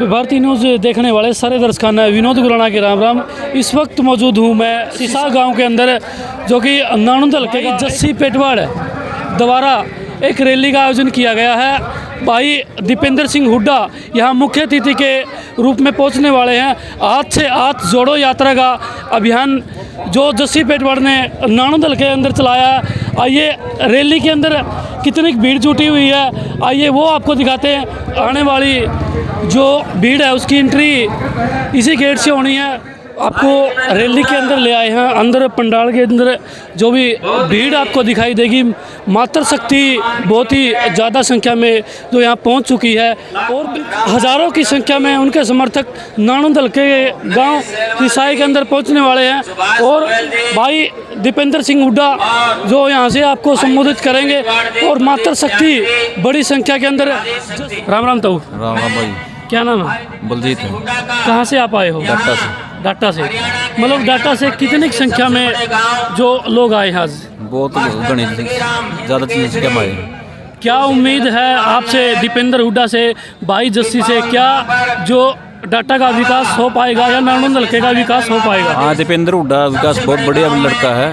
भारतीय न्यूज़ देखने वाले सारे दर्शकान विनोद गुराना के राम राम। इस वक्त मौजूद हूँ मैं सिसा गांव के अंदर, जो कि नानुंद हल्के का जस्सी पेटवाड़ द्वारा एक रैली का आयोजन किया गया है। भाई दीपेंद्र सिंह हुड्डा यहाँ मुख्य अतिथि के रूप में पहुँचने वाले हैं। हाथ से हाथ जोड़ो यात्रा का अभियान जो जस्सी पेटवाड़ ने नानुंद हल्के के अंदर चलाया है। आइए रैली के अंदर कितनी भीड़ जुटी हुई है, आइए वो आपको दिखाते हैं। आने वाली जो भीड़ है उसकी एंट्री इसी गेट से होनी है। आपको रैली के अंदर ले आए हैं। अंदर पंडाल के अंदर जो भी भीड़ आपको दिखाई देगी, मातृशक्ति बहुत ही ज़्यादा संख्या में जो यहाँ पहुँच चुकी है और हज़ारों की संख्या में उनके समर्थक नानुंद हल्के के गाँव सिसाई के अंदर पहुँचने वाले हैं। और भाई दीपेंद्र सिंह हुड्डा जो यहाँ से आपको संबोधित करेंगे और मातृशक्ति बड़ी संख्या के अंदर। राम राम ताऊ। राम राम भाई। क्या नाम है? बलजीत है। कहाँ से आप आए हो? डाटा से। डाटा से, मतलब डाटा से कितनी संख्या में जो लोग आए हैं आज? बहुत गणित ज़्यादा संख्या में आए। क्या उम्मीद है आपसे दीपेंद्र हुड्डा से, भाई जस्सी से, क्या जो डाटा का विकास हो पाएगा या नानुंद हल्के का विकास हो पाएगा? हाँ, दीपेंद्र हुड्डा विकास बहुत बढ़िया लड़का है,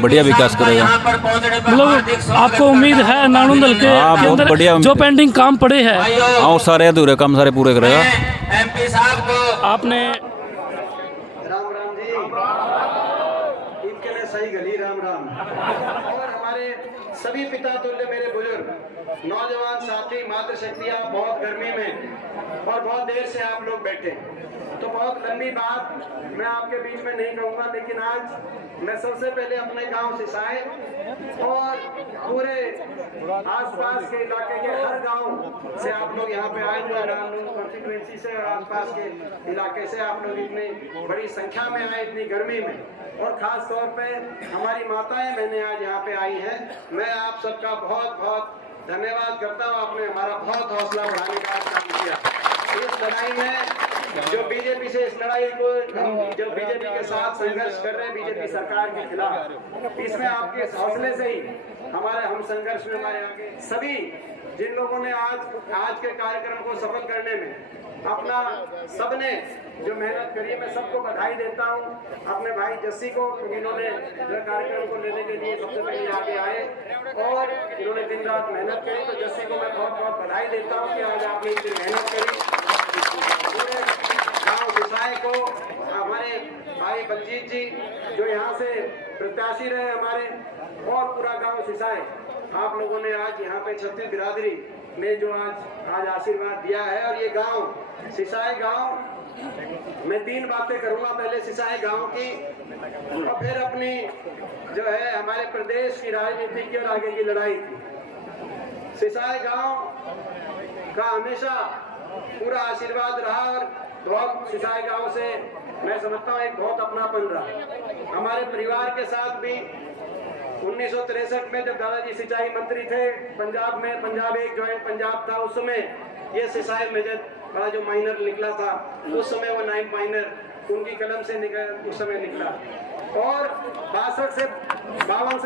बढ़िया विकास करेगा। मतलब आपको उम्मीद है नानुंद हल्के के अंदर जो पेंडिंग काम पड़े हैं, हाँ वो सारे अधूरे काम सारे पूरे करेगा। आपने इनके लिए सही गली राम राम। और हमारे सभी पिता तुल्य मेरे बुजुर्ग नौजवान साथी मातृशक्तियाँ, बहुत गर्मी में और बहुत देर से आप लोग बैठे, तो बहुत लंबी बात मैं आपके बीच में नहीं कहूँगा, लेकिन आज मैं सबसे पहले अपने गांव सिसाई और पूरे आसपास के इलाके के हर गांव से आप लोग यहाँ पे आए हुए, कॉन्स्टिट्यूएंसी से और आसपास के इलाके से आप लोग इतनी बड़ी संख्या में आए इतनी गर्मी में, और खास तौर पे हमारी माताएं बहनें आज यहाँ पे आई हैं। मैं आप सबका बहुत बहुत धन्यवाद करता हूँ। आपने हमारा बहुत हौसला बढ़ाने का काम किया इस लड़ाई में। जो बीजेपी से इस लड़ाई को, जो बीजेपी के साथ संघर्ष कर रहे हैं बीजेपी सरकार के खिलाफ, इसमें आपके हौसले से ही हमारे हम संघर्ष में हमारे आगे सभी जिन लोगों ने आज के कार्यक्रम को सफल करने में अपना सबने जो मेहनत करी है, मैं सबको बधाई देता हूँ। अपने भाई जस्सी को, क्योंकि इन्होंने कार्यक्रम को लेने के लिए सबसे पहले आगे आए और इन्होंने दिन रात मेहनत करी, तो जस्सी को मैं बहुत बहुत बधाई देता हूँ कि आज आपने इतनी मेहनत करी। पूरे गाँव सिसाई को हमारे भाई बलजीत जी जो यहाँ से प्रत्याशी रहे हमारे, और पूरा गाँव सिसाई, आप लोगों ने आज यहाँ पे छत्तीस बिरादरी ने जो आज आशीर्वाद दिया है। और ये गांव सिसाई गांव मैं 3 बातें करूंगा, पहले सिसाई गांव की और फिर अपनी जो है हमारे प्रदेश की राजनीति की और आगे की लड़ाई की। सिसाई गांव का हमेशा पूरा आशीर्वाद रहा और बहुत सिसाई गांव से मैं समझता हूँ एक बहुत अपनापन रहा। हमारे परिवार के साथ भी 1963 में जब दादाजी सिंचाई मंत्री थे पंजाब में, पंजाब एक जॉइंट पंजाब था, उस समय ये सिसाई मेजर बड़ा जो माइनर निकला था, उस समय वो 9 माइनर उनकी कलम से उस समय निकला। और 52 से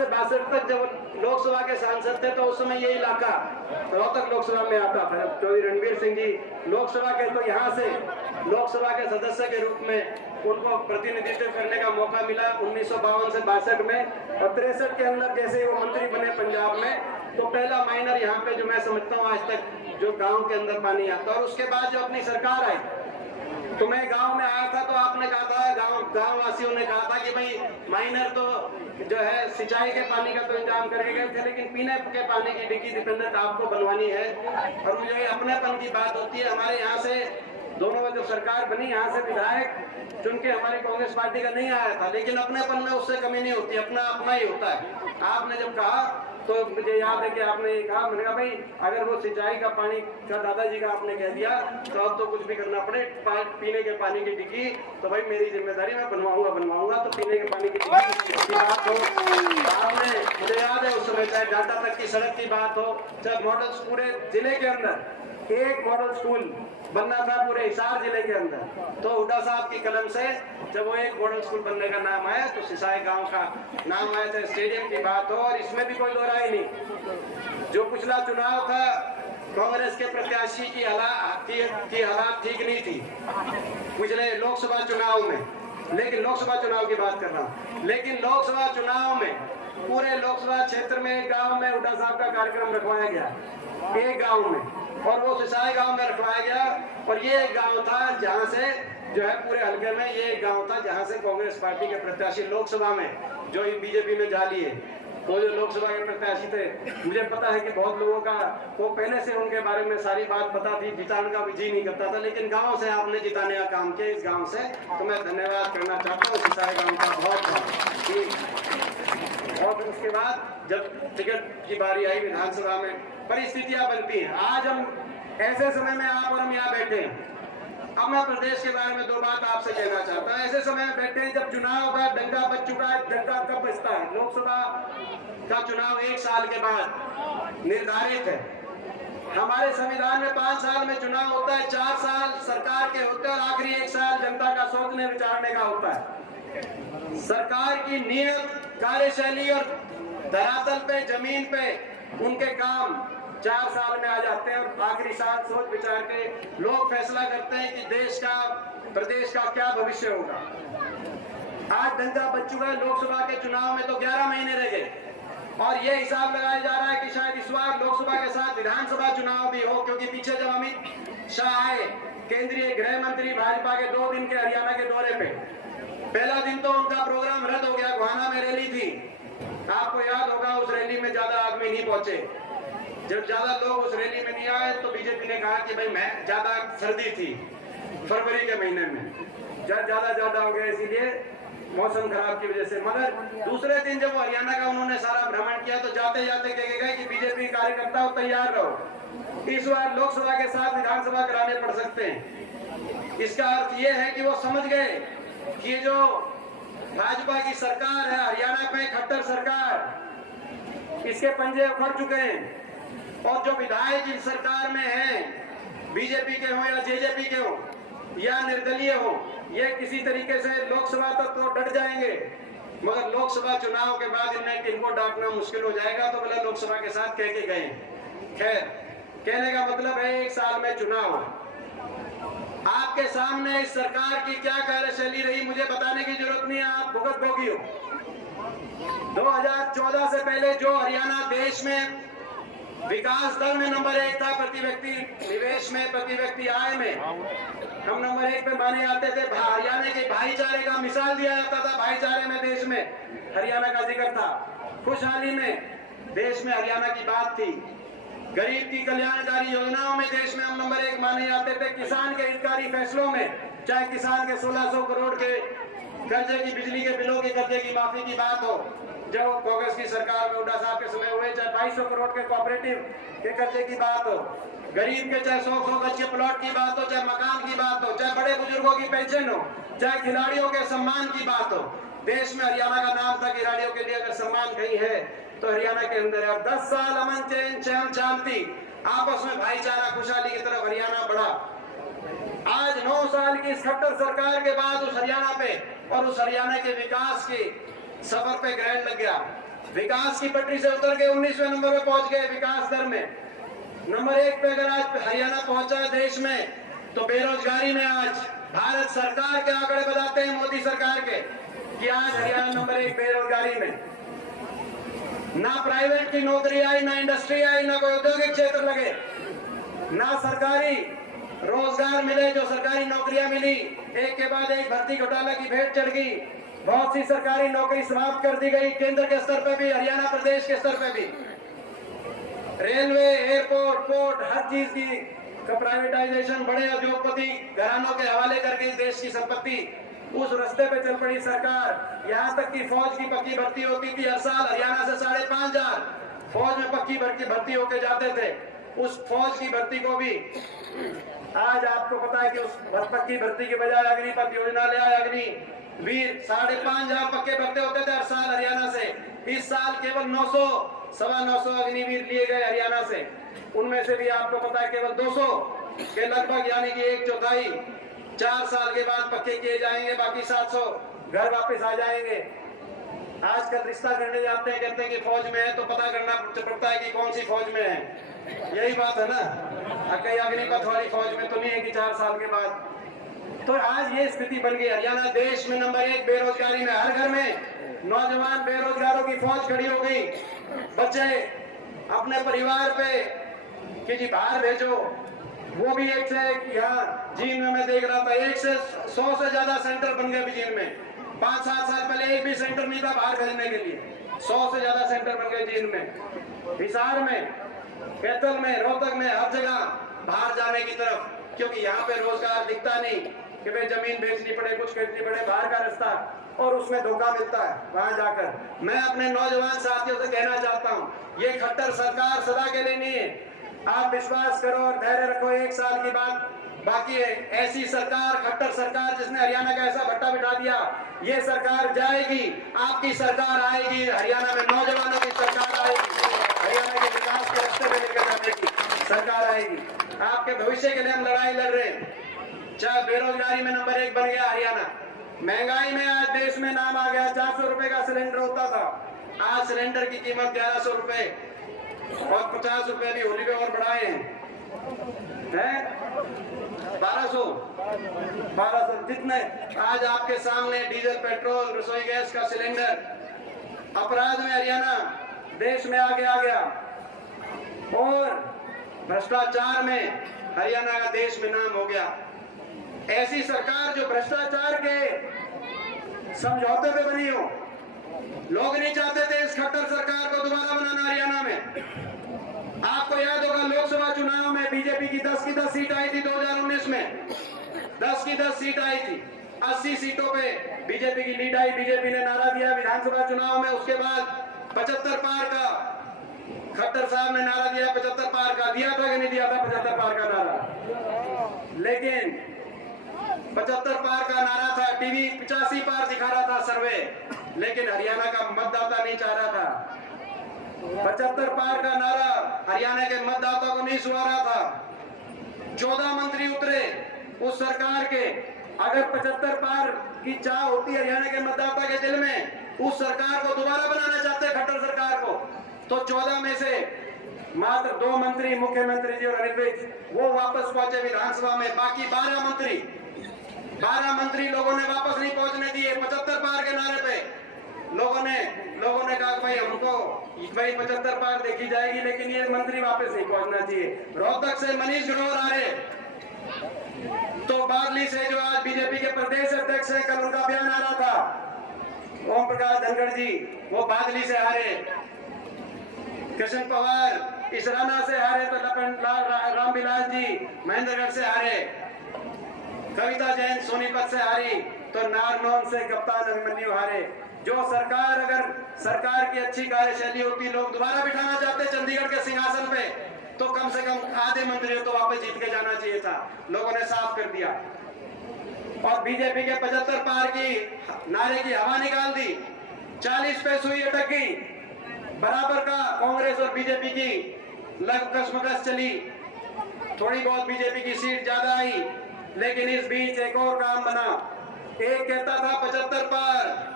62 तक जब लोकसभा के सांसद थे तो उस समय ये इलाका रोहतक लोकसभा में आता था। चौधरी रणवीर सिंह जी लोकसभा के, तो यहाँ से लोकसभा के सदस्य के रूप में उनको प्रतिनिधित्व करने का मौका मिला 1952 से 62 में। और 63 के अंदर जैसे वो मंत्री बने पंजाब में, तो पहला माइनर यहाँ पे जो मैं समझता हूँ आज तक जो गांव के अंदर पानी आता। और उसके बाद जो अपनी सरकार आई, तो मैं गांव में आया था, तो आपने कहा था, गांव वासियों ने कहा था कि भाई माइनर तो जो है सिंचाई के पानी का तो इंतजाम करके गए थे, लेकिन पीने के पानी की डिग्गी दीपेंद्र आपको बनवानी है। और मुझे अपनेपन की बात होती है, हमारे यहाँ से दोनों जो सरकार बनी, यहाँ से विधायक चुन के हमारी कांग्रेस पार्टी का नहीं आया था, लेकिन अपनेपन में उससे कमी नहीं होती, अपना अपना ही होता है। आपने जब कहा तो मुझे याद है कि आपने ये कहा, मैंने कहा भाई अगर वो सिंचाई का पानी का दादाजी का आपने कह दिया तो अब तो कुछ भी करना पड़े, पीने के पानी की डिग्गी तो भाई मेरी जिम्मेदारी, मैं बनवाऊंगा। तो पीने के पानी की डिग्गी की बात हो, आपने मुझे याद है उस समय चाहे डाटा तक की सड़क की बात हो, चाहे मॉडल पूरे जिले के अंदर एक मॉडल स्कूल बनना था पूरे हिसार जिले के अंदर, तो हुड्डा साहब की कलम से जब वो एक मॉडल स्कूल बनने का नाम आया तो सिसाई गांव का नाम आया था। स्टेडियम की बात हो, और इसमें भी कोई दो राय नहीं, जो पिछला चुनाव था कांग्रेस के प्रत्याशी की की हालात ठीक नहीं थी पिछले लोकसभा चुनाव में, लेकिन लोकसभा चुनाव की बात कर रहा हूँ। लेकिन लोकसभा चुनाव में पूरे लोकसभा क्षेत्र में एक गांव में हुड्डा साहब का कार्यक्रम रखवाया गया, एक गांव में, और वो सिसाई गांव में रखवाया गया। और ये एक गांव था जहां से जो है पूरे हल्के में ये एक गांव था जहां से कांग्रेस पार्टी के प्रत्याशी लोकसभा में जो बीजेपी में जा लिए, वो जो लोकसभा के प्रत्याशी थे, मुझे पता है कि बहुत लोगों का वो पहले से उनके बारे में सारी बात पता थी, जिताने का भी जी नहीं करता था, लेकिन गांव से आपने जिताने का काम किया इस गांव से, तो मैं धन्यवाद करना चाहता हूँ सिसाई गांव का बहुत। और फिर उसके बाद जब टिकट की बारी आई विधानसभा में, परिस्थितियां बनती हैं। आज हम ऐसे समय में आप और हम यहाँ बैठे हैं। अब मैं प्रदेश के बारे में दो बात आपसे कहना चाहता हूँ। ऐसे समय में बैठे हैं जब चुनाव का डंका बज चुका है। डंका कब बजता है? लोकसभा का चुनाव 1 साल के बाद निर्धारित है। हमारे संविधान में 5 साल में चुनाव होता है, 4 साल सरकार के होते हैं और आखिरी 1 साल जनता का सोचने विचारने का होता है। सरकार की नियत कार्यशैली और धरातल पे जमीन पे उनके काम 4 साल में आ जाते हैं और आखिरी साल सोच विचार के लोग फैसला करते हैं कि देश का प्रदेश का क्या भविष्य होगा। आज डंका बज चुका है। लोकसभा के चुनाव में तो 11 महीने रह गए और ये हिसाब लगाया जा रहा है कि शायद इस बार लोकसभा के साथ विधानसभा चुनाव भी हो, क्योंकि पीछे जब अमित शाह आए केंद्रीय गृह मंत्री भाजपा के 2 दिन के हरियाणा के दौरे पे, पहला दिन तो उनका प्रोग्राम रद्द हो गया। गोहाना में रैली थी, आपको याद होगा, उस रैली में ज्यादा आदमी नहीं पहुंचे। जब ज्यादा लोग उस रैली में नहीं आए तो बीजेपी ने कहा कि भाई मैं ज्यादा सर्दी थी फरवरी के महीने में, ज्यादा हो गया इसीलिए मौसम खराब की वजह से। मगर दूसरे दिन जब वो हरियाणा का उन्होंने सारा भ्रमण किया तो जाते जाते कहे गए कि बीजेपी कार्यकर्ता तैयार रहो, इस बार लोकसभा के साथ विधानसभा कराने पड़ सकते हैं। इसका अर्थ ये है कि वो समझ गए कि जो भाजपा की सरकार है हरियाणा पे, खट्टर सरकार, इसके पंजे उखड़ चुके हैं। और जो विधायक इस सरकार में हैं, बीजेपी के हो या जेजेपी के हो या निर्दलीय हो, ये किसी तरीके से लोकसभा तक तो डट जाएंगे, मगर लोकसभा चुनाव के बाद इनको डांटना मुश्किल हो जाएगा। तो बोले लोकसभा के साथ कह के गए। खैर, कहने का मतलब है 1 साल में चुनाव। आपके सामने इस सरकार की क्या कार्यशैली रही मुझे बताने की जरूरत नहीं है, आप भुगत भोगी हो। 2014 से पहले जो हरियाणा देश में विकास दर में नंबर 1 था, प्रति व्यक्ति निवेश में, प्रति व्यक्ति आय में हम नंबर 1 पे माने जाते थे। हरियाणा के भाईचारे का मिसाल दिया जाता था, भाईचारे में देश में हरियाणा का जिक्र था। खुशहाली में देश में हरियाणा की बात थी। गरीब की कल्याणकारी योजनाओं में देश में हम नंबर 1 माने जाते थे। किसान के हितकारी फैसलों में, चाहे किसान के 1600 करोड़ के कर्जे की, बिजली के बिलों के कर्जे की माफी की बात हो जब कांग्रेस की सरकार में हुड्डा साहब के समय हुए, चाहे 2200 करोड़ के कोऑपरेटिव के कर्जे की बात हो, गरीब के चाहे 100 कच्चे प्लॉट की बात हो, चाहे मकान की बात हो, चाहे बड़े बुजुर्गों की पेंशन हो, चाहे खिलाड़ियों के सम्मान की बात हो। देश में हरियाणा का नाम था, खिलाड़ियों के लिए अगर सम्मान कहीं है तो हरियाणा के अंदर है। और 10 साल अमन चैन शांति, आपस में भाईचारा, खुशहाली की तरफ हरियाणा बढ़ा। आज 9 साल की इस खट्टर सरकार के बाद उस हरियाणा पे और उस हरियाणा के विकास के सफर पे ग्रहण लग गया। विकास की पटरी से उतर के 19वें नंबर पे पहुंच गए विकास दर में। नंबर 1 पे अगर आज हरियाणा पहुंचा है देश में, तो बेरोजगारी में आज भारत सरकार के आंकड़े बताते हैं, मोदी सरकार के, कि आज हरियाणा नंबर 1 बेरोजगारी में। ना प्राइवेट की नौकरी आई, ना इंडस्ट्री आई, ना कोई औद्योगिक क्षेत्र लगे, ना सरकारी रोजगार मिले। जो सरकारी नौकरियां मिली, एक के बाद एक भर्ती घोटाला की भेंट चढ़ गई। बहुत सी सरकारी नौकरी समाप्त कर दी गई, केंद्र के स्तर पे भी, हरियाणा प्रदेश के स्तर पे भी। रेलवे, एयरपोर्ट, पोर्ट, हर चीज की प्राइवेटाइजेशन, बड़े उद्योगपति घरानों के हवाले करके इस देश की संपत्ति, उस रास्ते पे चल पड़ी सरकार। यहाँ तक कि फौज की पक्की भर्ती होती थी हर साल, हरियाणा से 5,500 फौज में पक्की भर्ती होके जाते थे। उस फौज की भर्ती को भी आज आपको पता है कि उस पक्की भर्ती के बजाय अग्निपथ योजना ले आए। अग्निवीर 5,500 पक्के भर्ते होते थे हर साल हरियाणा से। इस साल केवल 900, 925 अग्निवीर लिए गए हरियाणा से। उनमें से भी आपको पता है केवल 200 के लगभग, यानी कि 1/4 4 साल के बाद पक्के किए जाएंगे, बाकी 700 घर वापस आ जाएंगे। आजकल रिश्ता करने जाते हैं, कहते हैं कि फौज में है, तो पता करना पड़ता है कि कौन सी फौज में है। यही बात है ना। कहीं अग्निपथ वाली फौज में तो नहीं है कि 4 साल के बाद। तो आज ये स्थिति बन गई। हरियाणा देश में नंबर 1 बेरोजगारी में, हर घर में नौजवान बेरोजगारों की फौज खड़ी हो गई। बच्चे अपने परिवार पे कि जी बाहर भेजो, वो भी एक से एक। यहाँ जींद में मैं देख रहा था 1 से 100 से ज्यादा सेंटर बन गए जींद में। 5-7 साल पहले एक भी सेंटर नहीं था बाहर भेजने के लिए, 100 से ज्यादा सेंटर बन गए जींद में, हिसार में, कैथल में, रोहतक में, हर जगह बाहर जाने की तरफ। क्योंकि यहाँ पे रोजगार दिखता नहीं कि भाई जमीन बेचनी पड़े, कुछ खरीदनी पड़े, बाहर का रास्ता, और उसमें धोखा मिलता है वहां जाकर। मैं अपने नौजवान साथियों से कहना चाहता हूँ, ये खट्टर सरकार सदा के लिए नहीं है। आप विश्वास करो और धैर्य रखो, 1 साल की बात बाकी है। ऐसी सरकार, खट्टर सरकार जिसने हरियाणा का ऐसा भट्टा बिठा दिया, ये सरकार जाएगी, आपकी सरकार आएगी, हरियाणा में नौजवानों की सरकार आएगी, हरियाणा के विकास के रास्ते में लेकर जाने की सरकार आएगी। आपके भविष्य के लिए हम लड़ाई लड़ रहे हैं। चाहे बेरोजगारी में नंबर 1 बन गया हरियाणा, महंगाई में आज देश में नाम आ गया। 400 रुपए का सिलेंडर होता था, आज सिलेंडर की कीमत 1100 रुपए और 50 रुपए भी होली पे और बढ़ाए हैं 1200 जितने। आज आपके सामने डीजल, पेट्रोल, रसोई गैस का सिलेंडर। अपराध में हरियाणा देश में आगे आ गया और भ्रष्टाचार में हरियाणा का देश में नाम हो गया। ऐसी सरकार जो भ्रष्टाचार के समझौते पे बनी हो, लोग नहीं चाहते थे इस खट्टर सरकार को दोबारा बनाना हरियाणा में। आपको याद होगा लोकसभा चुनाव में बीजेपी की 10 की 10 सीट आई थी 2019 में, 10 की 10 सीट आई थी। 80 सीटों पे बीजेपी की लीड आई, बीजेपी ने नारा दिया विधानसभा चुनाव में। उसके बाद 75 पार का खट्टर साहब ने नारा दिया, 75 पार का दिया था कि नहीं दिया था 75 पार का नारा। लेकिन 75 पार का नारा था, टीवी 85 पार दिखा रहा था सर्वे, लेकिन हरियाणा का मतदाता नहीं चाह रहा था। 75 पार का नारा हरियाणा के मतदाता को नहीं सुहा रहा था। 14 मंत्री उतरे उस सरकार के। अगर 75 पार की चाह होती हरियाणा के मतदाता के दिल में, उस सरकार को दोबारा बनाना चाहते खट्टर सरकार को, तो 14 में से मात्र 2 मंत्री, मुख्यमंत्री जी और अनिल विज, वो वापस पहुंचे विधानसभा में। बाकी 12 मंत्री लोगों ने वापस नहीं पहुंचने दिए। 75 पार के नारे पे लोगों ने कहा भाई हमको भाई 75 पार देखी जाएगी, लेकिन ये मंत्री वापस नहीं पहुंचना चाहिए। रोहतक से मनीष ग्रोवर आ रहे, तो बादली से जो आज बीजेपी के प्रदेश अध्यक्ष है, कल उनका बयान आ रहा था, ओम प्रकाश धनखड़ जी, वो बादली से हारे। कृष्ण पवार इसराना से हारे, तो रामविलास जी महेंद्रगढ़ से हारे। कविता जैन सोनीपत से हारी, तो नारनौल से कप्तान अभिमन्यु हारे। जो सरकार, अगर सरकार की अच्छी कार्यशैली होती, लोग दोबारा बिठाना चाहते चंडीगढ़ के सिंहासन पे, तो कम से कम आधे मंत्रियों तो वापस जीत के जाना चाहिए था। लोगों ने साफ कर दिया। और बीजेपी के 75 पार की नारे की हवा निकाल दी। 40 पे सुई अटक गई, बराबर का कांग्रेस और बीजेपी की लग कशमकश चली। थोड़ी बहुत बीजेपी की सीट ज्यादा आई, लेकिन इस बीच एक और काम बना। एक कहता था 75 पार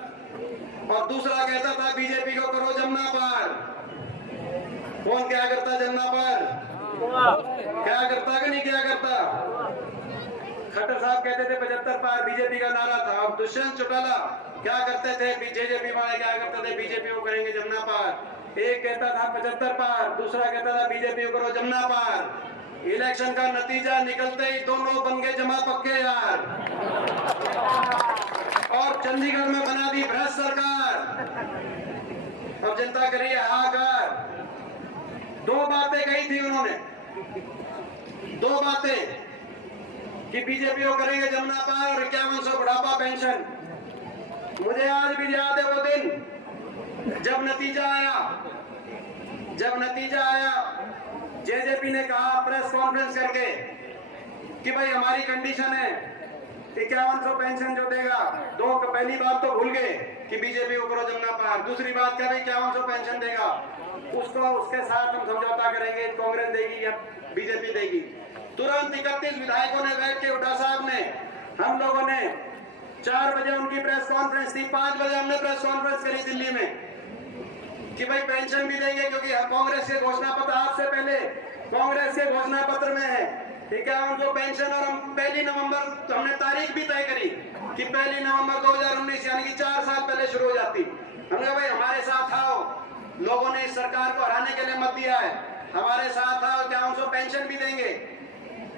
और दूसरा कहता था बीजेपी को करो जमुना पार। कौन क्या करता जमुना पार? क्या करता कि नहीं क्या करता? खट्टर साहब कहते थे 75 पार बीजेपी का नारा था। और दुष्यंत चौटाला क्या करते थे, जेजेपी वाले क्या करते थे, बीजेपी को करेंगे जमुना पार। एक कहता था 75 पार, दूसरा कहता था बीजेपी को करो जमुना पार। इलेक्शन का नतीजा निकलते ही दोनों बन गए जमा पक्के यार, और चंडीगढ़ में बना दी भ्रष्ट सरकार। अब जनता कर रही है हाहाकार। 2 बातें कही थी उन्होंने, 2 बातें कि बीजेपी को करेंगे जमुना पार और 5100 बुढ़ापा पेंशन। मुझे आज भी याद है वो दिन जब नतीजा आया, जेजेपी ने कहा प्रेस कॉन्फ्रेंस करके कि भाई हमारी कंडीशन है 5100 पेंशन जो देगा। पहली बात तो भूल गए कि बीजेपी को करो जमुना पार। दूसरी बात क्या भाई 5100 पेंशन देगा, उसके साथ हम समझौता करेंगे, कांग्रेस देगी या बीजेपी देगी। तुरंत 31 विधायकों ने बैठ के, उठा साहब ने, हम लोगों ने 4 बजे उनकी प्रेस कॉन्फ्रेंस थी, 5 बजे हमने प्रेस कॉन्फ्रेंस करी दिल्ली में कि भाई पेंशन भी देंगे, क्योंकि कांग्रेस के घोषणा पत्र आपसे पहले कांग्रेस के घोषणा पत्र में है कि क्या उनको पेंशन, और हम 1 नवंबर तो हमने तारीख भी तय करी कि 1 नवंबर 2019 यानी कि 4 साल पहले शुरू हो जाती। हमने कहा भाई हमारे साथ आओ, लोगों ने इस सरकार को हराने के लिए मत दिया है, हमारे साथ आओ, क्या उनको पेंशन भी देंगे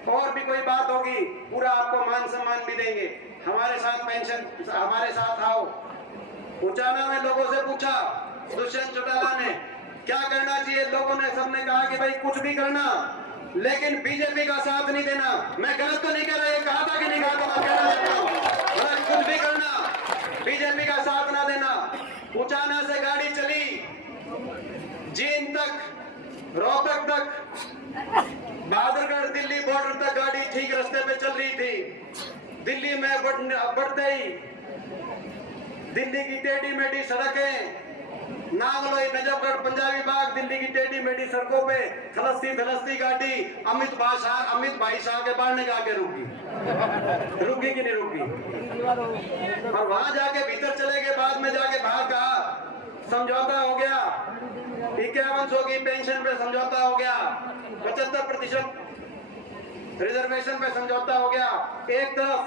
और भी कोई बात होगी पूरा आपको मान सम्मान भी देंगे, हमारे साथ पेंशन, हमारे साथ आओ। उचाना में लोगों से पूछा दुष्यंत चौटाला ने क्या करना चाहिए, लोगों ने सबने कहा कि भाई कुछ भी करना लेकिन बीजेपी का साथ नहीं देना। मैं गलत तो नहीं कह रहा, ये कहा था कि नहीं कहा था, मैं कहना चाहता हूं कुछ भी करना बीजेपी का साथ ना देना। उचाना से गाड़ी चली जींद तक, रोहतक तक, बहादुरगढ़ दिल्ली बॉर्डर तक गाड़ी ठीक रास्ते पे चल रही थी। दिल्ली में बढ़ते ही दिल्ली की टेढ़ी मेढ़ी सड़कें, नागलोई, नजफगढ़, पंजाबी बाग, दिल्ली की टेढ़ी मेढ़ी सड़कों पे थलसती गाड़ी अमित भाई शाह के बढ़ने का आगे रुकी कि नहीं रुकी, और वहां जाके भीतर चले गए, बाद में जाके बाहर कहा समझौता हो गया, 5100 की पेंशन पे समझौता हो गया, 75% रिजर्वेशन पे समझौता हो गया। एक तरफ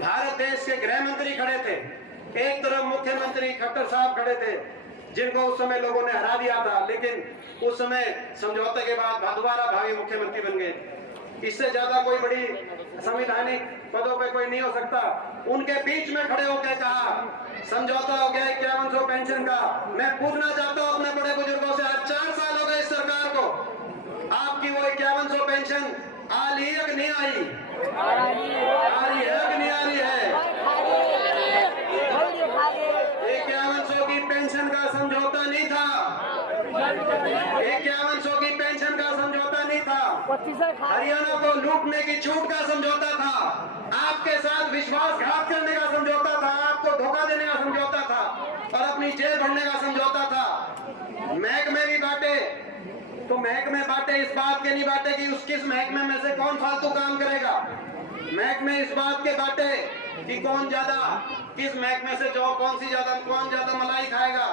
भारत देश के गृह मंत्री खड़े थे, एक तरफ मुख्यमंत्री खट्टर साहब खड़े थे, जिनको उस समय लोगों ने हरा दिया था, लेकिन उस समय समझौते के बाद दोबारा भावी मुख्यमंत्री बन गए। इससे ज्यादा कोई बड़ी संवैधानिक पदों पे कोई नहीं हो सकता। उनके बीच में खड़े होकर कहा समझौता हो गया 5100 पेंशन का। मैं पूछना चाहता हूं अपने बड़े बुजुर्गों से, आज 4 साल हो गए इस सरकार को, आपकी वो 5100 पेंशन आ रही है कि नहीं आई? आ रही है कि नहीं आ रही है? 5100 की पेंशन का समझौता नहीं था, 5100 की पेंशन का समझौता नहीं था, हरियाणा को लूटने की छूट का समझौता था, आपके साथ विश्वासघात करने का समझौता था, आपको धोखा देने का समझौता था और अपनी जेब भरने का समझौता था। महकमे भी बांटे, तो महकमे बांटे इस बात के नहीं बांटे कि उस किस महकमे में से कौन फालतू काम करेगा। महकमे इस बात के बांटे कि कौन ज्यादा, किस महकमे से जो कौन ज्यादा मलाई खाएगा।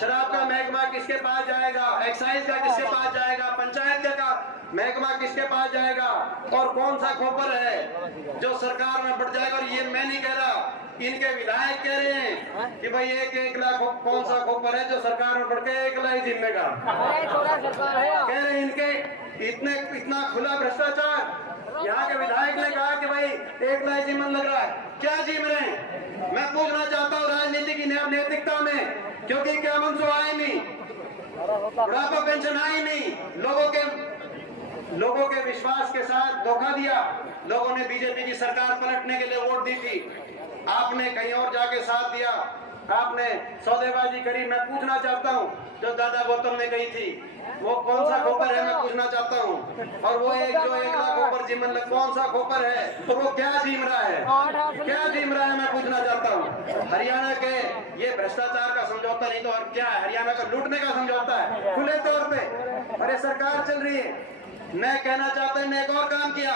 शराब का महकमा किसके पास जाएगा, एक्साइज का किसके पास जाएगा, पंचायत का महकमा किसके पास जाएगा, और कौन सा खोपर है जो सरकार में बढ़ जाएगा। और ये मैं नहीं कह रहा, इनके विधायक कह रहे हैं कि भाई 1 लाख कौन सा खोपर है जो सरकार में बढ़ के 1 लाख जिम्मेगा। कह रहे हैं इनके इतना खुला भ्रष्टाचार। यहाँ के विधायक ने कहा कि भाई 1 लाख जीवन लग रहा है, क्या जीम रहे हैं? मैं पूछना चाहता हूँ राजनीति की नैतिकता में, क्योंकि 5100 आए नहीं, बुढ़ापा पेंशन आई नहीं, लोगों के विश्वास के साथ धोखा दिया। लोगों ने बीजेपी की सरकार पलटने के लिए वोट दी थी, आपने कहीं और जाके साथ दिया, आपने सौदेबाजी करी। मैं पूछना चाहता हूँ जो दादा गौतम ने कही थी वो कौन सा खोपर है, मैं पूछना चाहता हूँ। और वो जो 1 लाख खोपर जीवन कौन सा खोपर है, तो वो क्या जीम रहा है, क्या जीम रहा है, मैं पूछना चाहता हूँ। हरियाणा के ये भ्रष्टाचार का समझौता नहीं तो और क्या है, हरियाणा का लूटने का समझौता है खुले तौर पे, और ये सरकार चल रही है। मैं कहना चाहता हूँ ने एक और काम किया,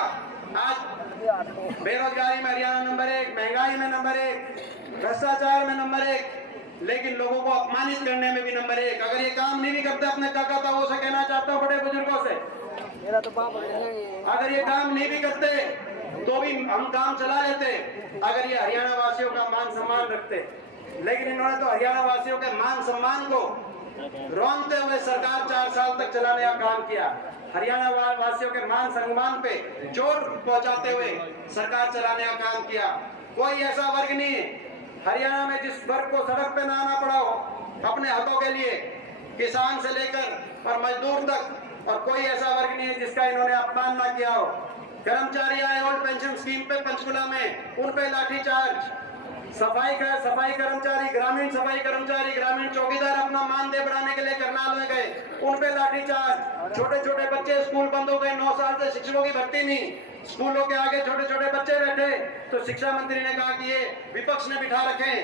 आज बेरोजगारी में हरियाणा नंबर 1, महंगाई में नंबर 1, भ्रष्टाचार में नंबर 1, लेकिन लोगों को अपमानित करने में भी नंबर 1। अगर ये काम नहीं भी करते अपने काका ताऊ से कहना चाहता हूँ, बड़े बुजुर्गों से, अगर ये काम नहीं भी करते तो भी हम काम चला लेते, अगर ये हरियाणा वासियों का मान सम्मान रखते। लेकिन इन्होंने तो हरियाणा वासियों के मान सम्मान को रोंदते हुए सरकार 4 साल तक चलाने का काम किया। हरियाणा वासियों के मान सम्मान पे चोट पहुंचाते हुए सरकार चलाने का काम किया। कोई ऐसा वर्ग नहीं है हरियाणा में जिस वर्ग को सड़क पे ना आना पड़ा हो अपने हकों के लिए, किसान से लेकर और मजदूर तक, और कोई ऐसा वर्ग नहीं है जिसका इन्होंने अपमान ना किया हो। कर्मचारी आए ओल्ड पेंशन स्कीम पे पंचकुला में, उन पे लाठीचार्ज, सफाई कर्मचारी, ग्रामीण सफाई कर्मचारी, ग्रामीण चौकीदार अपना मानदेय बढ़ाने के लिए करनाल में गए, उन पे लाठीचार्ज। छोटे छोटे बच्चे, स्कूल बंद हो गए, 9 साल से शिक्षकों की भर्ती नहीं, स्कूलों के आगे छोटे छोटे बच्चे बैठे, तो शिक्षा मंत्री ने कहा कि ये विपक्ष ने बिठा रखे।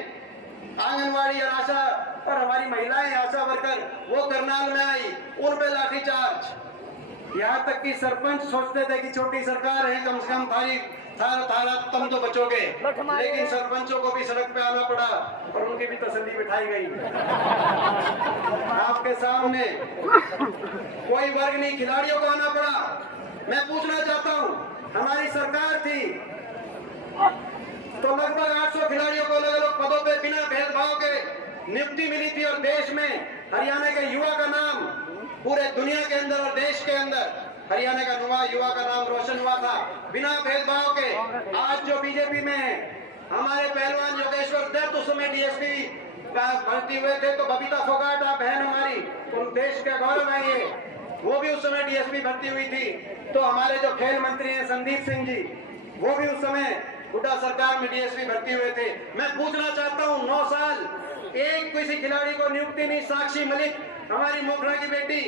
आंगनवाड़ी और आशा और हमारी महिलाएं आशा वर्कर वो करनाल में आई, उन पे लाठीचार्ज। यहाँ तक कि सरपंच सोचते थे कि छोटी सरकार है, कम से कम थारा तुम तो बचोगे, लेकिन सरपंचों को भी सड़क पे आना पड़ा और उनकी भी तसल्ली बिठाई गई। आपके सामने कोई वर्ग नहीं, खिलाड़ियों को आना पड़ा। मैं पूछना चाहता हूँ, हमारी सरकार थी तो लगभग 800 खिलाड़ियों को अलग अलग पदों पे बिना भेदभाव के नियुक्ति मिली थी और देश में हरियाणा के युवा का नाम पूरे दुनिया के अंदर और देश के अंदर हरियाणा का युवा का नाम रोशन हुआ था बिना भेदभाव के। आज जो बीजेपी में है, हमारे पहलवान योगेश्वर दत्त उस समय डीएसपी भर्ती हुए थे, तो बबीता फोगाट आप बहन हमारी, उन देश का गौरव है ये, वो भी उस समय डीएसपी भर्ती हुई थी। तो हमारे जो खेल मंत्री हैं संदीप सिंह जी, वो भी उस समय हुड्डा सरकार में डीएसपी भर्ती हुए थे। मैं पूछना चाहता हूँ, 9 साल एक किसी खिलाड़ी को नियुक्ति नहीं। साक्षी मलिक हमारी मोखरा की बेटी,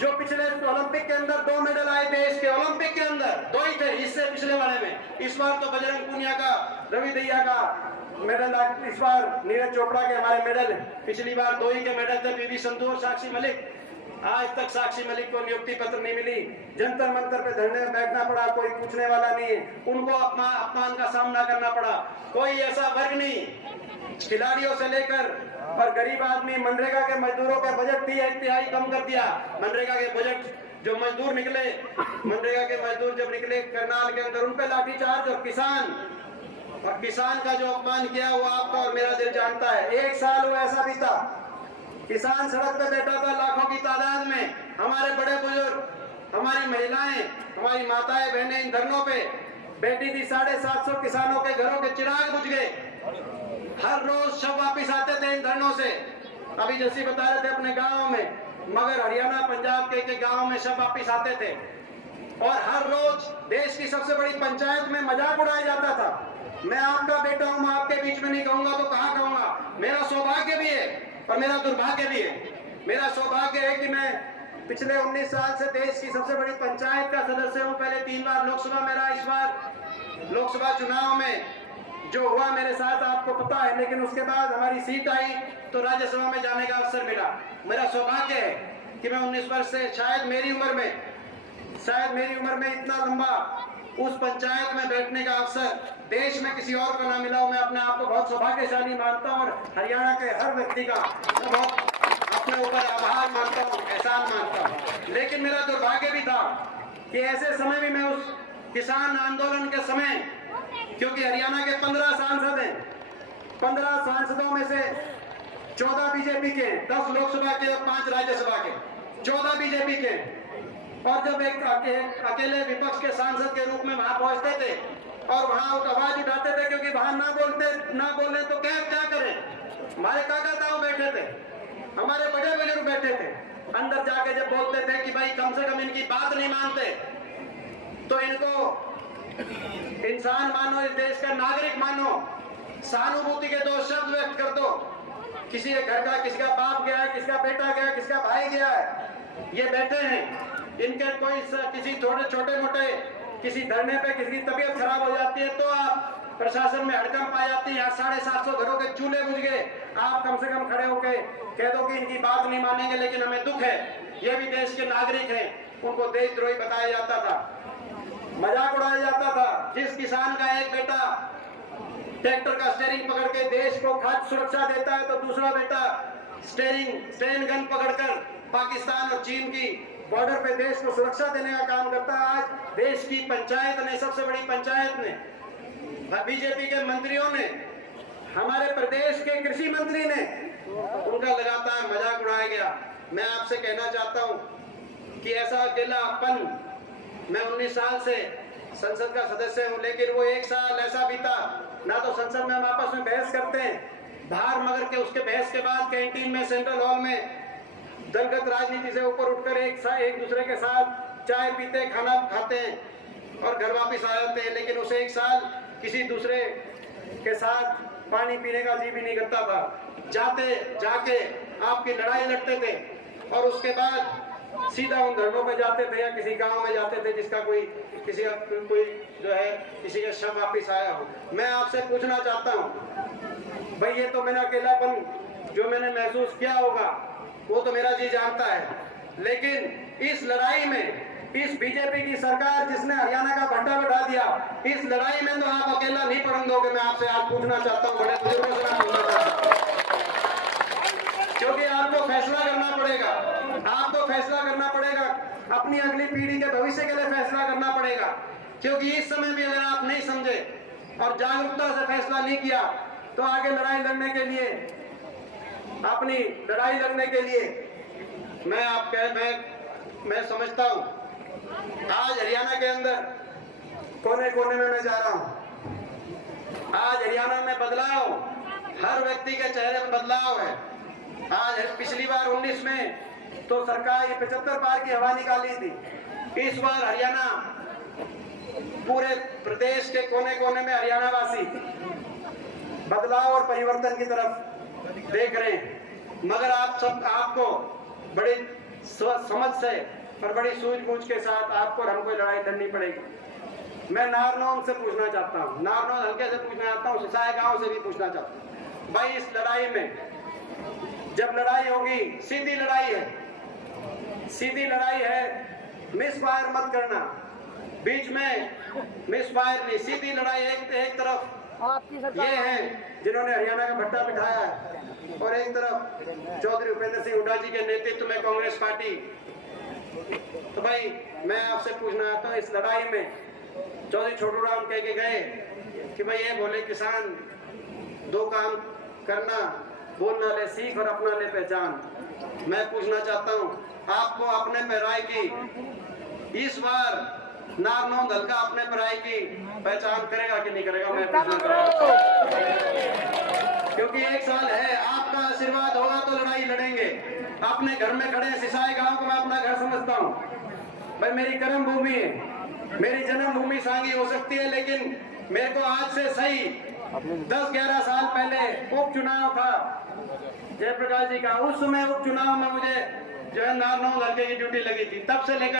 जो पिछले ओलंपिक के अंदर 2 मेडल आए देश के, ओलंपिक के अंदर 2 ही थे, इससे पिछले वाले में। इस बार तो बजरंग पुनिया का, रवि दहिया का मेडल, इस बार नीरज चोपड़ा के हमारे मेडल, पिछली बार 2 ही के मेडल थे, पीवी संधू और साक्षी मलिक। आज तक साक्षी मलिक को नियुक्ति पत्र नहीं मिली। जंतर मंतर पे धरने में बैठना पड़ा, कोई पूछने वाला नहीं है, उनको अपमान का सामना करना पड़ा। कोई ऐसा वर्ग नहीं, खिलाड़ियों से लेकर और गरीब आदमी, मनरेगा के मजदूरों का बजट 3/3 कम कर दिया। मनरेगा के बजट जो मजदूर निकले, मनरेगा के मजदूर जब निकले करनाल के अंदर, उन पे लाठीचार्ज। और किसान का जो अपमान किया वो आपका और मेरा दिल जानता है। 1 साल वो ऐसा भी था, किसान सड़क पे बैठा था लाखों की तादाद में। हमारे बड़े बुजुर्ग, हमारी महिलाएं, हमारी माताएं बहनें इन धरनों पे बैठी थी। 750 किसानों के घरों के चिराग बुझ गए। हर रोज शव वापिस आते थे इन धरनों से। अभी जैसी बता रहे थे अपने गाँव में, मगर हरियाणा पंजाब के गाँव में शव वापिस आते थे। और हर रोज देश की सबसे बड़ी पंचायत में मजाक उड़ाया जाता था। मैं आपका बेटा हूँ, मैं आपके बीच में नहीं कहूंगा तो कहाँ कहूंगा। मेरा सौभाग्य भी है और मेरा दुर्भाग्य भी है। मेरा सौभाग्य है कि मैं पिछले 19 साल से देश की सबसे बड़ी पंचायत का सदस्य हूँ। पहले 3 बार लोकसभा में रहा, इस बार लोकसभा चुनाव में जो हुआ मेरे साथ आपको पता है, लेकिन उसके बाद हमारी सीट आई तो राज्यसभा में जाने का अवसर मिला। मेरा सौभाग्य है कि मैं 19 वर्ष से शायद मेरी उम्र में इतना लंबा उस पंचायत में बैठने का अवसर देश में किसी और को ना मिला। मैं अपने आप को बहुत सौभाग्यशाली मानता हूँ और हरियाणा के हर व्यक्ति का बहुत अपने ऊपर आभार मानता हूँ, एहसान मानता हूँ। लेकिन मेरा दुर्भाग्य भी था कि ऐसे समय भी मैं उस किसान आंदोलन के समय, क्योंकि हरियाणा के 15 सांसद हैं, 15 सांसदों में से 14 बीजेपी के, 10 लोकसभा के और 5 राज्यसभा के, 14 बीजेपी के। और जब एक अकेले विपक्ष के सांसद के रूप में वहां पहुंचते थे और वहां आवाज उठाते थे, क्योंकि वहां ना बोले तो क्या करें। हमारे काका ताऊ बैठे थे, हमारे बड़े बुजुर्ग बैठे थे, अंदर जाके जब बोलते थे कि भाई कम से कम इनकी बात नहीं मानते तो इनको इंसान मानो, इस देश का नागरिक मानो, सहानुभूति के 2 शब्द व्यक्त कर दो। किसी के घर का, किसी का बाप गया है, किसका बेटा गया, किसका भाई गया है, ये बैठे हैं, इनके कोई किसी छोटे मोटे किसी धरने पे किसी की तबीयत खराब हो जाती है तो आप प्रशासन में हड़कंप आ जाती है। 750 घरों के चूल्हे बुझ गए, आप कम से कम खड़े होके कह दो कि इनकी बात नहीं मानेंगे, लेकिन हमें दुख है, ये भी देश के नागरिक हैं। उनको देशद्रोही बताया जाता था, मजाक उड़ाया जाता था। जिस किसान का एक बेटा ट्रैक्टर का स्टीयरिंग पकड़ के देश को खाद्य सुरक्षा देता है तो दूसरा बेटा स्टेन गन पकड़कर पाकिस्तान और चीन की बॉर्डर पे देश को सुरक्षा देने का काम करता है। आज देश की पंचायत ने, सबसे बड़ी पंचायत ने, बीजेपी के मंत्रियों ने, हमारे प्रदेश के कृषि मंत्री ने, उनका लगातार मजाक उड़ाया गया। मैं आपसे कहना चाहता हूं कि ऐसा अकेलापन, मैं 19 साल से संसद का सदस्य हूं, लेकिन वो 1 साल ऐसा बीता, ना तो संसद में हम आपस में बहस करते हैं बाहर, मगर के उसके बहस के बाद कैंटीन में, सेंट्रल हॉल में दलगत राजनीति से ऊपर उठकर एक दूसरे के साथ चाय पीते, खाना खाते हैं और घर वापस आ जाते हैं। लेकिन उसे 1 साल किसी दूसरे के साथ पानी पीने का जी भी नहीं करता था। जाके आपकी लड़ाई लड़ते थे और उसके बाद सीधा उन धर्मों में जाते थे या किसी गांव में जाते थे जिसका कोई जो है किसी का शव वापिस आया हो। मैं आपसे पूछना चाहता हूँ भाई, ये तो मेरा अकेलापन जो मैंने महसूस किया होगा वो तो मेरा जी जानता है, लेकिन इस लड़ाई में इस बीजेपी की सरकार जिसने हरियाणा का भट्टा बैठा दिया, इस लड़ाई में तो आप अकेला नहीं पड़न दोगे। मैं आपसे आज पूछना चाहता हूँ, बड़े बुजुर्गों से मैं पूछना चाहता हूँ, क्योंकि आपको फैसला करना पड़ेगा। आपको फैसला करना पड़ेगा, अपनी अगली पीढ़ी के भविष्य के लिए फैसला करना पड़ेगा। क्योंकि इस समय भी अगर आप नहीं समझे और जागरूकता से फैसला नहीं किया तो आगे लड़ाई लड़ने के लिए, अपनी लड़ाई लड़ने के लिए मैं समझता हूं आज हरियाणा के अंदर कोने कोने में मैं जा रहा हूं। आज हरियाणा में बदलाव, हर व्यक्ति के चेहरे में बदलाव है। आज पिछली बार 19 में तो सरकार ये 75 पार की हवा निकाली थी। इस बार हरियाणा, पूरे प्रदेश के कोने कोने में हरियाणा वासी बदलाव और परिवर्तन की तरफ देख रहे हैं। मगर आपको बड़ी समझ से और बड़ी सूझबूझ के साथ आपको और हमको लड़ाई लड़नी पड़ेगी। मैं नारनौल से पूछना चाहता हूँ, नारनौल हल्के से पूछना चाहता हूँ, सिसाई गांव से भी पूछना चाहता हूँ। भाई इस लड़ाई में जब लड़ाई होगी, सीधी लड़ाई है, सीधी लड़ाई है, मिस फायर मत करना, बीच में मिस फायर नहीं, सीधी लड़ाई। एक तरफ ये है जिन्होंने हरियाणा का भट्टा बिठाया है और एक तरफ चौधरी भूपेंद्र सिंह हुड्डा जी के नेतृत्व में कांग्रेस पार्टी। तो भाई मैं आपसे पूछना चाहता हूँ, इस लड़ाई में चौधरी छोटू राम कह के गए कि भाई ये बोले किसान दो काम करना, बोलना ले सीख और अपना ले पहचान। मैं पूछना चाहता हूँ आपको अपने पे राय की, इस बार नारनौल हल्का अपने पे राय की पहचान करेगा कि नहीं करेगा? मैं पूछना चाहता हूँ, क्योंकि एक साल है, आपका आशीर्वाद होगा तो लड़ाई लड़ेंगे। अपने घर में खड़े सिसाई गांव को मैं अपना घर समझता हूँ। भाई मेरी कर्म भूमि है, मेरी जन्म भूमि सांगी हो सकती है, लेकिन मेरे को आज से सही 10-11 साल पहले उपचुनाव था जयप्रकाश जी का। उस समय उपचुनाव में मुझे जो है नारनौल हल्के की ड्यूटी लगी थी। तब से लेकर